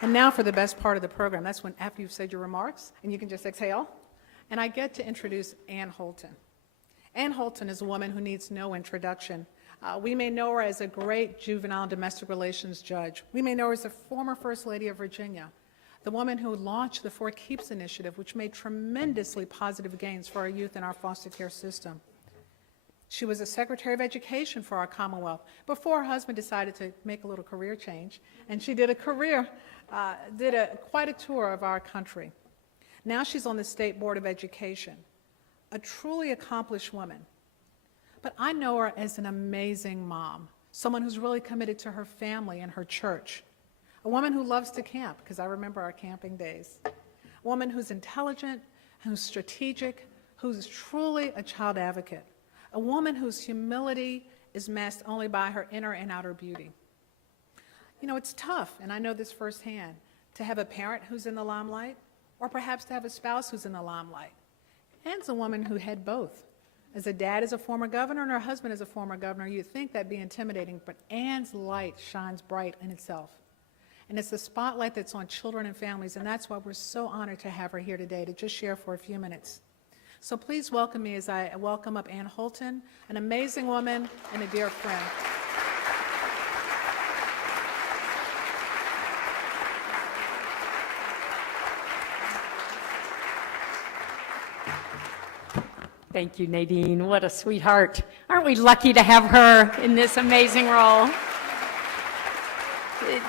And now for the best part of the program. That's when, after you've said your remarks, and you can just exhale, and I get to introduce Anne Holton. Anne Holton is a woman who needs no introduction. We may know her as a great juvenile and domestic relations judge. We may know her as the former First Lady of Virginia, the woman who launched the Four Keeps initiative, which made tremendously positive gains for our youth in our foster care system. She was a Secretary of Education for our Commonwealth before her husband decided to make a little career change, and she did quite a tour of our country. Now she's on the State Board of Education, a truly accomplished woman. But I know her as an amazing mom, someone who's really committed to her family and her church, a woman who loves to camp, because I remember our camping days, a woman who's intelligent, who's strategic, who's truly a child advocate, a woman whose humility is masked only by her inner and outer beauty. You know, it's tough, and I know this firsthand, to have a parent who's in the limelight, or perhaps to have a spouse who's in the limelight. Anne's a woman who had both. As a dad is a former governor and her husband is a former governor, you'd think that'd be intimidating, but Anne's light shines bright in itself. And it's the spotlight that's on children and families, and that's why we're so honored to have her here today to just share for a few minutes. So please welcome me as I welcome up Anne Holton, an amazing woman and a dear friend. Thank you, Nadine. What a sweetheart. Aren't we lucky to have her in this amazing role?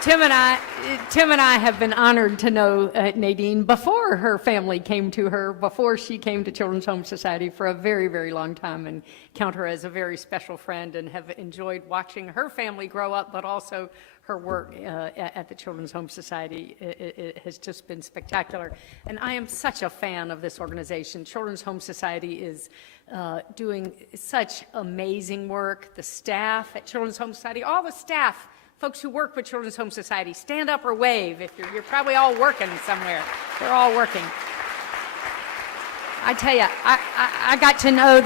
Tim and I have been honored to know Nadine before her family came to her, before she came to Children's Home Society for a very, very long time, and count her as a very special friend and have enjoyed watching her family grow up, but also her work at the Children's Home Society. It has just been spectacular. And I am such a fan of this organization. Children's Home Society is doing such amazing work. The staff at Children's Home Society, all the staff, folks who work with Children's Home Society, stand up or wave if you're probably all working somewhere. They're all working. I tell you, I got to know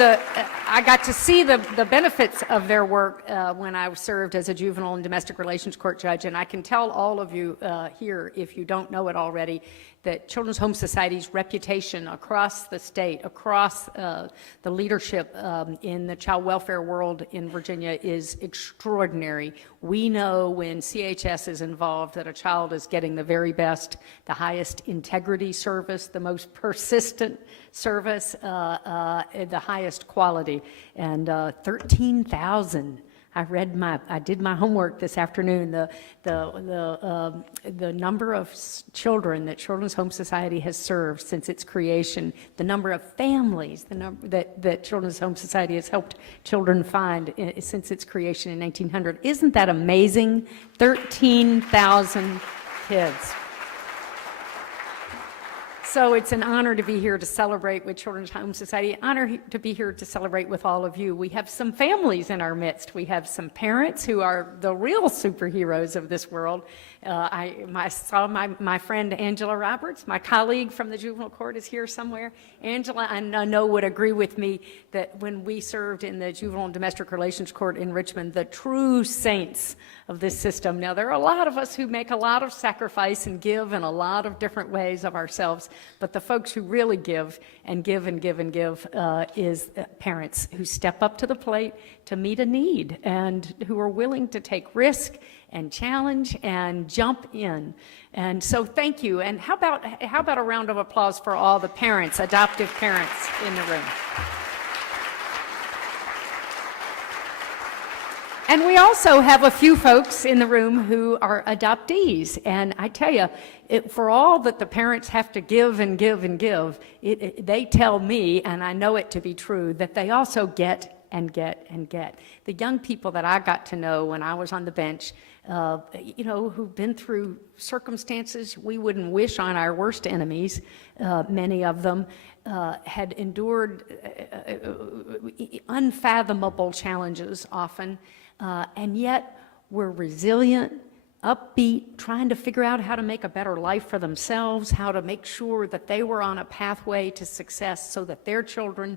I got to see the benefits of their work when I served as a juvenile and domestic relations court judge, and I can tell all of you here, if you don't know it already, that Children's Home Society's reputation across the state, across the leadership in the child welfare world in Virginia is extraordinary. We know when CHS is involved that a child is getting the very best, the highest integrity service, the most persistent service, the highest quality. And 13,000. I did my homework this afternoon. The number of children that Children's Home Society has served since its creation, the number of families that Children's Home Society has helped children find since its creation in 1900. Isn't that amazing? 13,000 kids. So it's an honor to be here to celebrate with Children's Home Society, an honor to be here to celebrate with all of you. We have some families in our midst. We have some parents who are the real superheroes of this world. I saw my friend Angela Roberts, my colleague from the juvenile court, is here somewhere. Angela, I know, would agree with me that when we served in the juvenile and domestic relations court in Richmond, the true saints of this system. Now, there are a lot of us who make a lot of sacrifice and give in a lot of different ways of ourselves, but the folks who really give and give and give and give is parents who step up to the plate to meet a need and who are willing to take risk and challenge and jump in. And so thank you. And how about a round of applause for all the parents, adoptive parents in the room. And we also have a few folks in the room who are adoptees. And I tell you, for all that the parents have to give and give and give, they tell me, and I know it to be true, that they also get and get and get. The young people that I got to know when I was on the bench, who've been through circumstances we wouldn't wish on our worst enemies, many of them had endured unfathomable challenges often, and yet were resilient, upbeat, trying to figure out how to make a better life for themselves, how to make sure that they were on a pathway to success so that their children,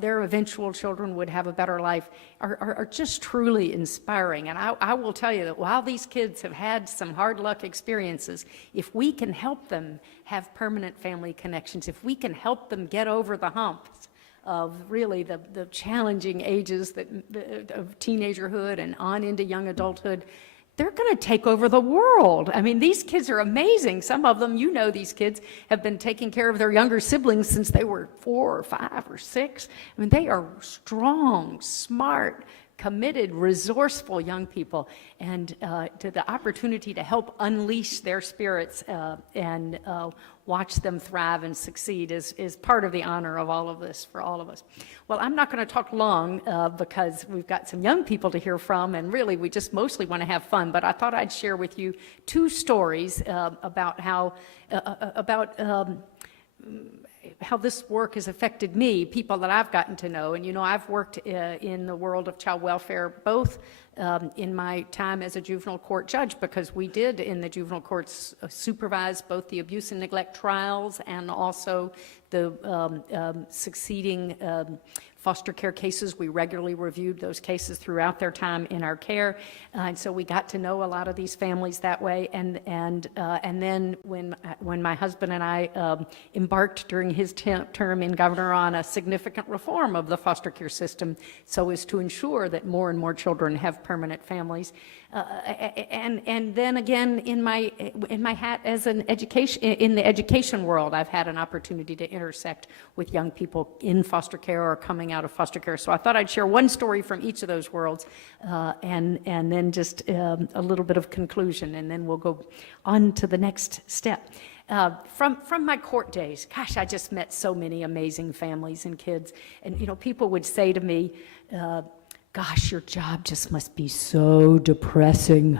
their eventual children would have a better life, are just truly inspiring. And I will tell you that while these kids have had some hard luck experiences, if we can help them have permanent family connections, if we can help them get over the humps of really the challenging ages of teenagerhood and on into young adulthood, they're going to take over the world. I mean, these kids are amazing. Some of them, you know, these kids have been taking care of their younger siblings since they were 4 or 5 or 6. I mean, they are strong, smart, committed, resourceful young people, and to the opportunity to help unleash their spirits and watch them thrive and succeed is part of the honor of all of this for all of us. Well, I'm not going to talk long because we've got some young people to hear from, and really we just mostly want to have fun, but I thought I'd share with you 2 stories about how this work has affected me, people that I've gotten to know. And, you know, I've worked in the world of child welfare, both in my time as a juvenile court judge, because we did in the juvenile courts supervise both the abuse and neglect trials and also the succeeding foster care cases. We regularly reviewed those cases throughout their time in our care, and so we got to know a lot of these families that way. And then when my husband and I embarked during his term in governor on a significant reform of the foster care system, so as to ensure that more and more children have permanent families. And then again, in my hat as an education in the education world, I've had an opportunity to intersect with young people in foster care or coming out of foster care. So I thought I'd share one story from each of those worlds, and then just a little bit of conclusion, and then we'll go on to the next step. From my court days, gosh, I just met so many amazing families and kids, and you know, people would say to me, gosh, your job just must be so depressing.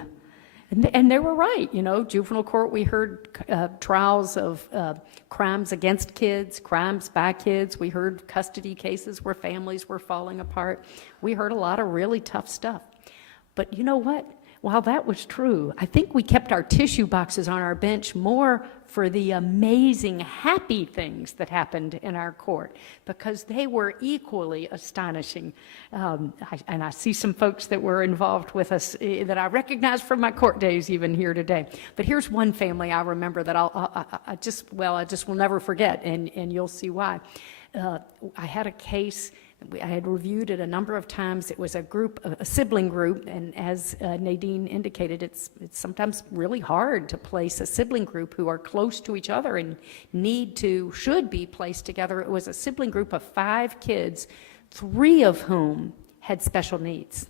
And they were right. You know, juvenile court, we heard trials of crimes against kids, crimes by kids. We heard custody cases where families were falling apart. We heard a lot of really tough stuff. But you know what? While that was true, I think we kept our tissue boxes on our bench more for the amazing, happy things that happened in our court, because they were equally astonishing. And I see some folks that were involved with us that I recognize from my court days even here today. But here's one family I remember that I just will never forget, and you'll see why. I had a case. I had reviewed it a number of times. It was a sibling group, and as Nadine indicated, it's sometimes really hard to place a sibling group who are close to each other and should be placed together. It was a sibling group of 5 kids, 3 of whom had special needs,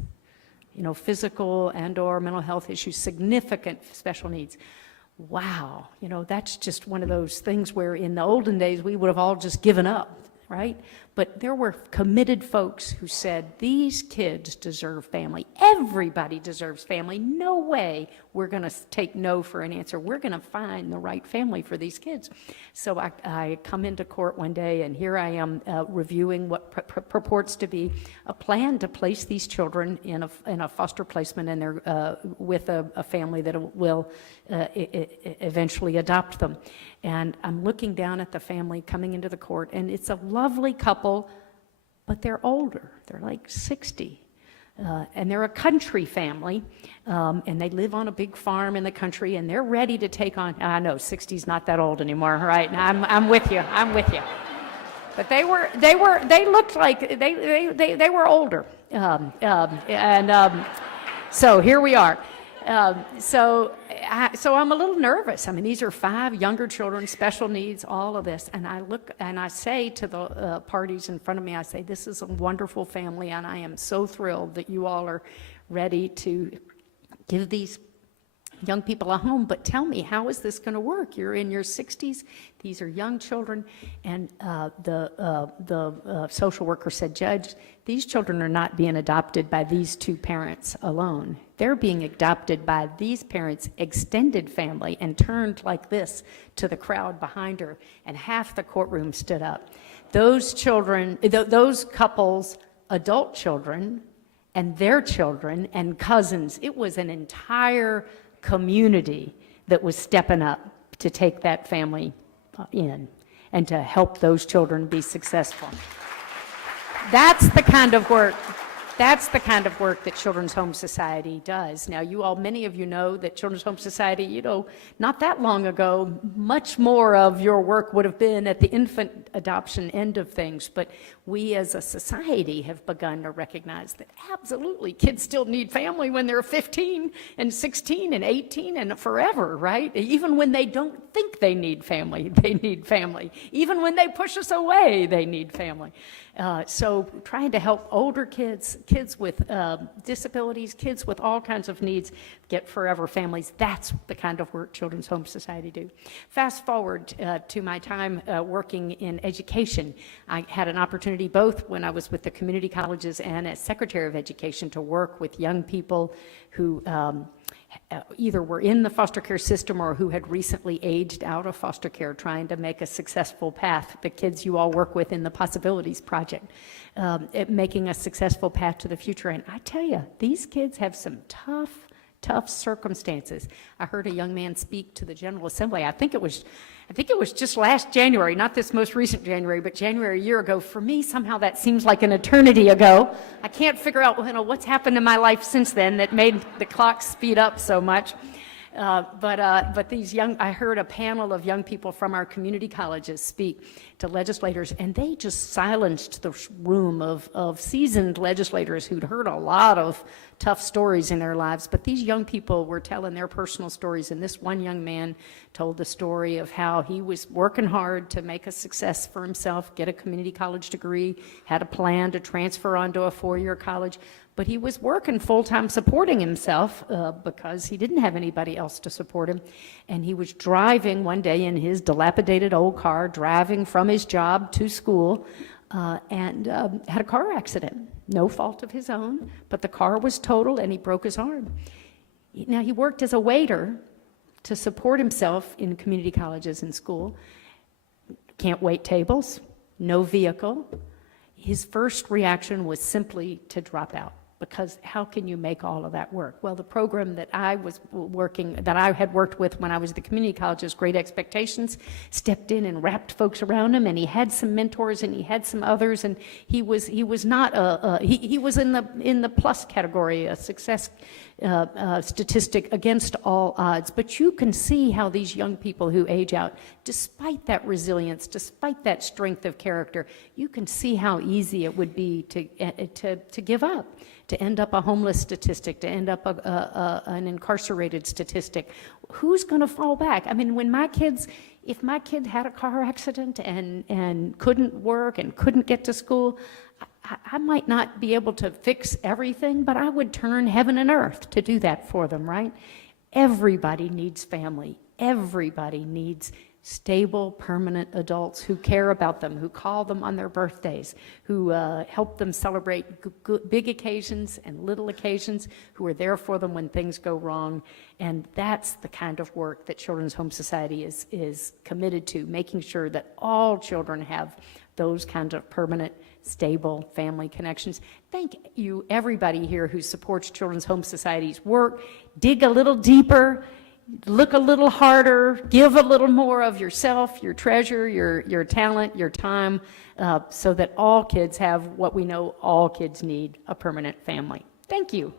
you know, physical and/or mental health issues, significant special needs. Wow, you know, that's just one of those things where in the olden days we would have all just given up, right? But there were committed folks who said, these kids deserve family. Everybody deserves family. No way we're going to take no for an answer. We're going to find the right family for these kids. So I come into court one day, and here I am reviewing what purports to be a plan to place these children in a foster placement, and they're with a family that will eventually adopt them. And I'm looking down at the family coming into the court, and it's a lovely couple, but they're older. They're like 60. And they're a country family, and they live on a big farm in the country, and they're ready to take on, I know, 60's not that old anymore, right? I'm with you, I'm with you. But they looked like, they were older. So here we are. So I'm a little nervous. I mean, these are 5 younger children, special needs, all of this. And I look and I say to the parties in front of me, I say, this is a wonderful family, and I am so thrilled that you all are ready to give these young people a home. But tell me, how is this going to work? You're in your 60s. These are young children. And the social worker said, Judge, these children are not being adopted by these 2 parents alone. They're being adopted by these parents' extended family, and turned like this to the crowd behind her, and half the courtroom stood up. Those children, those couples' adult children and their children and cousins, it was an entire community that was stepping up to take that family in and to help those children be successful. That's the kind of work that Children's Home Society does. Now, many of you know that Children's Home Society, not that long ago, much more of your work would have been at the infant adoption end of things, but we as a society have begun to recognize that absolutely kids still need family when they're 15 and 16 and 18 and forever, right? Even when they don't think they need family, they need family. Even when they push us away, they need family. So trying to help older kids, kids with disabilities, kids with all kinds of needs get forever families. That's the kind of work Children's Home Society do. Fast forward to my time working in education. I had an opportunity both when I was with the community colleges and as Secretary of Education to work with young people who either were in the foster care system or who had recently aged out of foster care, trying to make a successful path. The kids you all work with in the Possibilities Project, making a successful path to the future. And I tell you, these kids have some tough circumstances. I heard a young man speak to the General Assembly. I think it was just last January, not this most recent January, but January a year ago. For me, somehow that seems like an eternity ago. I can't figure out what's happened in my life since then that made the clock speed up so much. But I heard a panel of young people from our community colleges speak to legislators, and they just silenced the room of seasoned legislators who'd heard a lot of tough stories in their lives. But these young people were telling their personal stories, and this one young man told the story of how he was working hard to make a success for himself, get a community college degree, had a plan to transfer onto a four-year college, but he was working full-time supporting himself because he didn't have anybody else to support him. And he was driving one day in his dilapidated old car, driving from his job to school, and had a car accident. No fault of his own, but the car was totaled and he broke his arm. Now, he worked as a waiter to support himself in community colleges and school. Can't wait tables, no vehicle. His first reaction was simply to drop out, because how can you make all of that work? Well, the program that I had worked with when I was at the community colleges, Great Expectations, stepped in and wrapped folks around him, and he had some mentors and he had some others, and he was not he was in the plus category, a success statistic against all odds. But you can see how these young people who age out, despite that resilience, despite that strength of character, you can see how easy it would be to give up, to end up a homeless statistic, to end up an incarcerated statistic. Who's going to fall back? I mean, if my kid had a car accident and couldn't work and couldn't get to school, I might not be able to fix everything, but I would turn heaven and earth to do that for them, right? Everybody needs family. Everybody needs stable, permanent adults who care about them, who call them on their birthdays, who help them celebrate big occasions and little occasions, who are there for them when things go wrong. And that's the kind of work that Children's Home Society is committed to, making sure that all children have those kinds of permanent, stable family connections. Thank you, everybody here who supports Children's Home Society's work. Dig a little deeper. Look a little harder, give a little more of yourself, your treasure, your talent, your time, so that all kids have what we know all kids need, a permanent family. Thank you.